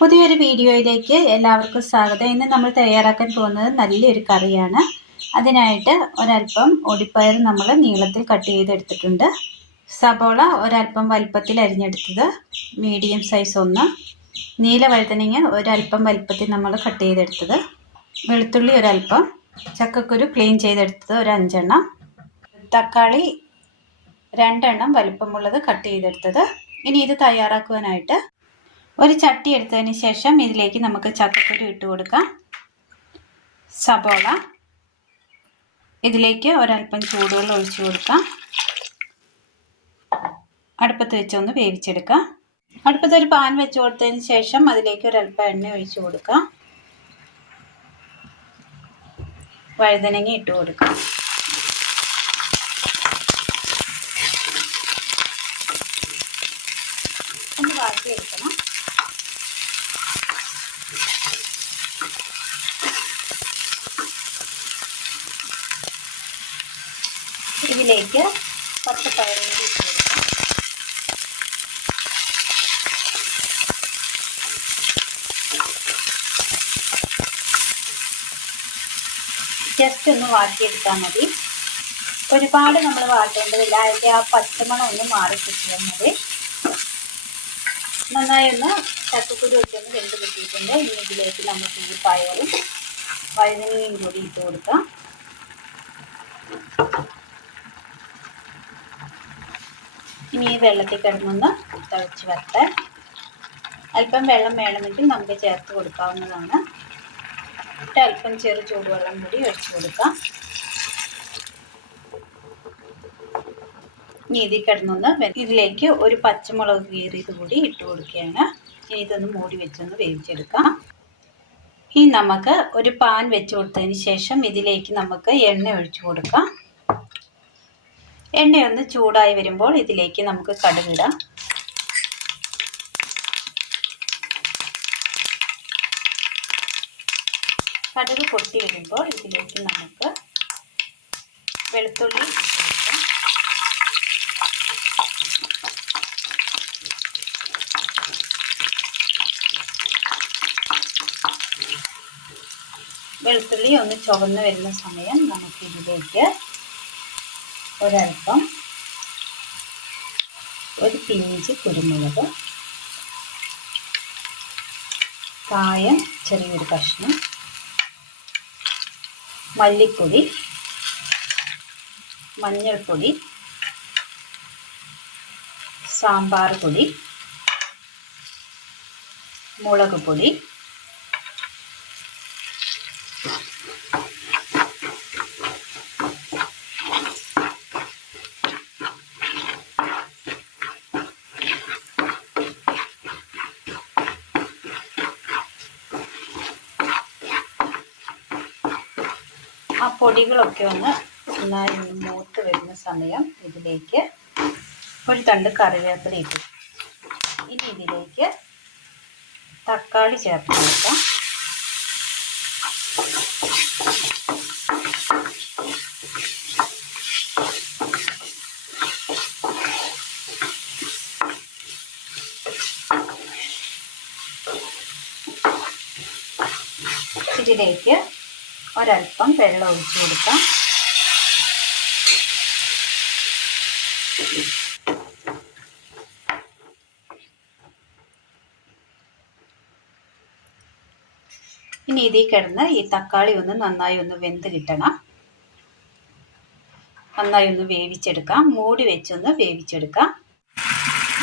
പുതിയൊരു വീഡിയോയിലേക്ക് എല്ലാവർക്കും സ്വാഗതം. ഇന്ന് നമ്മൾ തയ്യാറാക്കാൻ പോകുന്നത് നല്ലൊരു കറിയാണ്. അതിനായിട്ട് ഒരല്പം ഒടിപ്പയർ നമ്മൾ നീളത്തിൽ കട്ട് ചെയ്തെടുത്തിട്ടുണ്ട്. സബോള ഒരല്പം വലിപ്പത്തിൽ അരിഞ്ഞെടുത്തത്, മീഡിയം സൈസ് ഒന്ന്, നീല വഴുതനങ്ങ ഒരല്പം വലിപ്പത്തിൽ നമ്മൾ കട്ട് ചെയ്തെടുത്തത്, വെളുത്തുള്ളി ഒരല്പം, ചക്കക്കുരു ക്ലീൻ ചെയ്തെടുത്തത് ഒരു 5 എണ്ണം, തക്കാളി 2 എണ്ണം വലിപ്പമുള്ളത് കട്ട് ചെയ്തെടുത്തത്. ഇനി ഇത് തയ്യാറാക്കുവാനായിട്ട് ഒരു ചട്ടി എടുത്തതിന് ശേഷം ഇതിലേക്ക് നമുക്ക് ചക്കക്കുരു ഇട്ട് കൊടുക്കാം. സബോള ഇതിലേക്ക് ഒരല്പം ചൂടുവെള്ളം ഒഴിച്ചു കൊടുക്കാം. അടുപ്പത്ത് വെച്ചൊന്ന് വേവിച്ചെടുക്കാം. അടുപ്പത്ത് ഒരു പാൻ വെച്ച് കൊടുത്തതിന് ശേഷം അതിലേക്ക് ഒരല്പം എണ്ണ ഒഴിച്ചു കൊടുക്കാം. വഴുതനങ്ങ ഇട്ട് കൊടുക്കാം. ഒന്ന് വാട്ടിയെടുക്കണം. ഇതിലേക്ക് പച്ചപ്പയർ ഇട്ട് കൊടുക്കാം. ജസ്റ്റ് ഒന്ന് വാട്ടിയെടുത്താൽ മതി. ഒരുപാട് നമ്മൾ വാട്ടേണ്ടതില്ല. അതിൻ്റെ ആ പച്ചമണം ഒന്ന് മാറി കിട്ടിയാൽ മതി. നന്നായി ഒന്ന് ചക്കക്കുരു വെച്ചൊന്ന് വെന്ത് കിട്ടിയിട്ടുണ്ട്. ഇനി ഇതിലേക്ക് നമുക്ക് ഈ പയറും വഴുതനങ്ങയും കൂടി ഇട്ട് കൊടുക്കാം. ഇനി ഈ വെള്ളത്തിൽ കിടന്നൊന്ന് തിളച്ച് വരട്ടെ. അല്പം വെള്ളം വേണമെങ്കിൽ നമുക്ക് ചേർത്ത് കൊടുക്കാവുന്നതാണ്. അല്പം ചെറു ചൂടുവെള്ളം കൂടി ഒഴിച്ചു കൊടുക്കാം. ഇനി ഇതിൽ കിടന്നൊന്ന് ഇതിലേക്ക് ഒരു പച്ചമുളക് കീറിയത് കൂടി ഇട്ട് കൊടുക്കുകയാണ്. ഇനി ഇതൊന്ന് മൂടി വെച്ചൊന്ന് വേവിച്ചെടുക്കാം. ഇനി നമുക്ക് ഒരു പാൻ വെച്ച് കൊടുത്തതിന് ശേഷം ഇതിലേക്ക് നമുക്ക് എണ്ണ ഒഴിച്ചു കൊടുക്കാം. എണ്ണയൊന്ന് ചൂടായി വരുമ്പോൾ ഇതിലേക്ക് നമുക്ക് കടുകിടാം. കടുക് പൊട്ടി വരുമ്പോൾ ഇതിലേക്ക് നമുക്ക് വെളുത്തുള്ളി ഇട്ട് കൊടുക്കാം. വെളുത്തുള്ളി ഒന്ന് ചുവന്ന് വരുന്ന സമയം നമുക്കിതിലേക്ക് ഒരല്പം ഒരു പിഞ്ച് കുരുമുളക്, കായം ചെറിയൊരു കഷ്ണം, മല്ലിപ്പൊടി, മഞ്ഞൾപ്പൊടി, സാമ്പാർ പൊടി, മുളക് പൊടി, ആ പൊടികളൊക്കെ ഒന്ന് നന്നായി മൂത്ത് വരുന്ന സമയം ഇതിലേക്ക് ഒരു തണ്ട് കറിവേപ്പില ഇട്ടു. ഇനി ഇതിലേക്ക് തക്കാളി ചേർത്ത് കൊടുക്കാം. ഇതിലേക്ക് ഒരല്പം വെള്ളം ഒഴിച്ചു കൊടുക്കാം. ഇനി ഇതിൽ കിടന്ന് ഈ തക്കാളി ഒന്ന് നന്നായി ഒന്ന് വെന്ത് കിട്ടണം. നന്നായി ഒന്ന് വേവിച്ചെടുക്കാം. മൂടി വെച്ചൊന്ന് വേവിച്ചെടുക്കാം.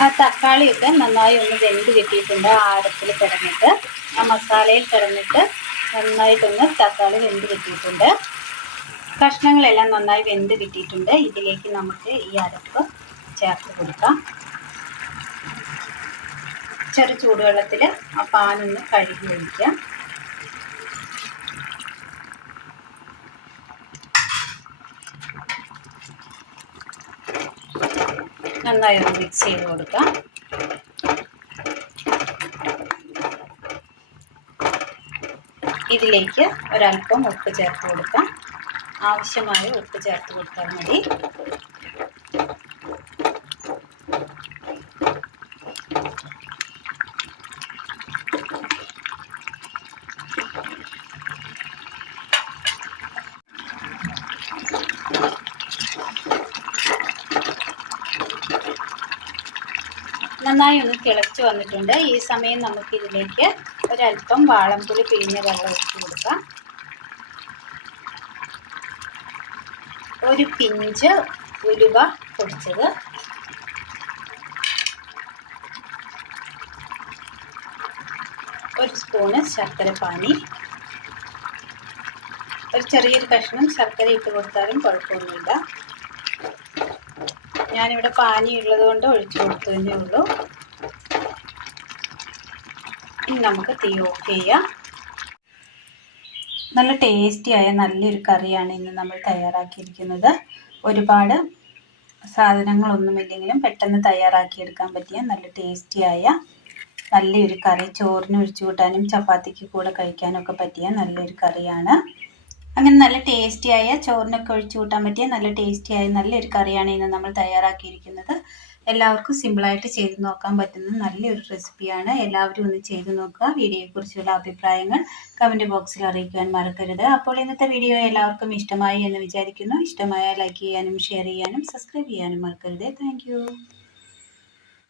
ആ തക്കാളിയൊക്കെ നന്നായി ഒന്ന് വെന്ത് കിട്ടിയിട്ടുണ്ട്. ആ അരപ്പിൽ കിടന്നിട്ട് ആ മസാലയിൽ കിടന്നിട്ട് നന്നായിട്ടൊന്ന് തക്കാളി വെന്ത് കിട്ടിയിട്ടുണ്ട്. കഷ്ണങ്ങളെല്ലാം നന്നായി വെന്ത് കിട്ടിയിട്ടുണ്ട്. ഇതിലേക്ക് നമുക്ക് ഈ അരപ്പ് ചേർത്ത് കൊടുക്കാം. ചെറു ചൂടുവെള്ളത്തിൽ ആ പാനൊന്ന് കഴുകി ഒഴിക്കാം. നന്നായി ഒന്ന് മിക്സ് ചെയ്ത് കൊടുക്കാം. ഇതിലേക്ക് ഒരല്പം ഉപ്പ് ചേർത്ത് കൊടുക്കാം. ആവശ്യമായ ഉപ്പ് ചേർത്ത് കൊടുത്താൽ മതി. നന്നായി ഒന്ന് തിളച്ച് വന്നിട്ടുണ്ട്. ഈ സമയം നമുക്കിതിലേക്ക് ഒരല്പം വാളംപുളി പിഴിഞ്ഞ വെള്ളം ഒഴിച്ച് കൊടുക്കാം. ഒരു പിഞ്ച് ഉലുവ പൊടിച്ചത്, ഒരു സ്പൂണ് ശർക്കരപ്പാനി, ഒരു ചെറിയൊരു കഷ്ണം ശർക്കര ഇട്ട് കൊടുത്താലും കുഴപ്പമൊന്നുമില്ല. ഞാനിവിടെ പാനി ഉള്ളത് കൊണ്ട് ഒഴിച്ചു കൊടുത്തതേ ഉള്ളൂ. ഇനി നമുക്ക് തീ ഓഫ് ചെയ്യാം. നല്ല ടേസ്റ്റിയായ നല്ലൊരു കറിയാണ് ഇന്ന് നമ്മൾ തയ്യാറാക്കിയിരിക്കുന്നത്. ഒരുപാട് സാധനങ്ങളൊന്നുമില്ലെങ്കിലും പെട്ടെന്ന് തയ്യാറാക്കിയെടുക്കാൻ പറ്റിയ നല്ല ടേസ്റ്റിയായ നല്ലൊരു കറി. ചോറിന് ഒഴിച്ചു കൂട്ടാനും ചപ്പാത്തിക്ക് കൂടെ കഴിക്കാനും ഒക്കെ പറ്റിയ നല്ലൊരു കറിയാണ്. അങ്ങനെ നല്ല ടേസ്റ്റിയായ ചോറിനൊക്കെ ഒഴിച്ചു കൂട്ടാൻ പറ്റിയ നല്ല ടേസ്റ്റിയായ നല്ലൊരു കറിയാണ് ഇന്ന് നമ്മൾ തയ്യാറാക്കിയിരിക്കുന്നത്. എല്ലാവർക്കും സിമ്പിളായിട്ട് ചെയ്ത് നോക്കാൻ പറ്റുന്ന നല്ലൊരു റെസിപ്പിയാണ്. എല്ലാവരും ഒന്ന് ചെയ്ത് നോക്കുക. വീഡിയോയെക്കുറിച്ചുള്ള അഭിപ്രായങ്ങൾ കമൻറ്റ് ബോക്സിൽ അറിയിക്കുവാൻ മറക്കരുത്. അപ്പോൾ ഇന്നത്തെ വീഡിയോ എല്ലാവർക്കും ഇഷ്ടമായി എന്ന് വിചാരിക്കുന്നു. ഇഷ്ടമായാൽ ലൈക്ക് ചെയ്യാനും ഷെയർ ചെയ്യാനും സബ്സ്ക്രൈബ് ചെയ്യാനും മറക്കരുത്. താങ്ക്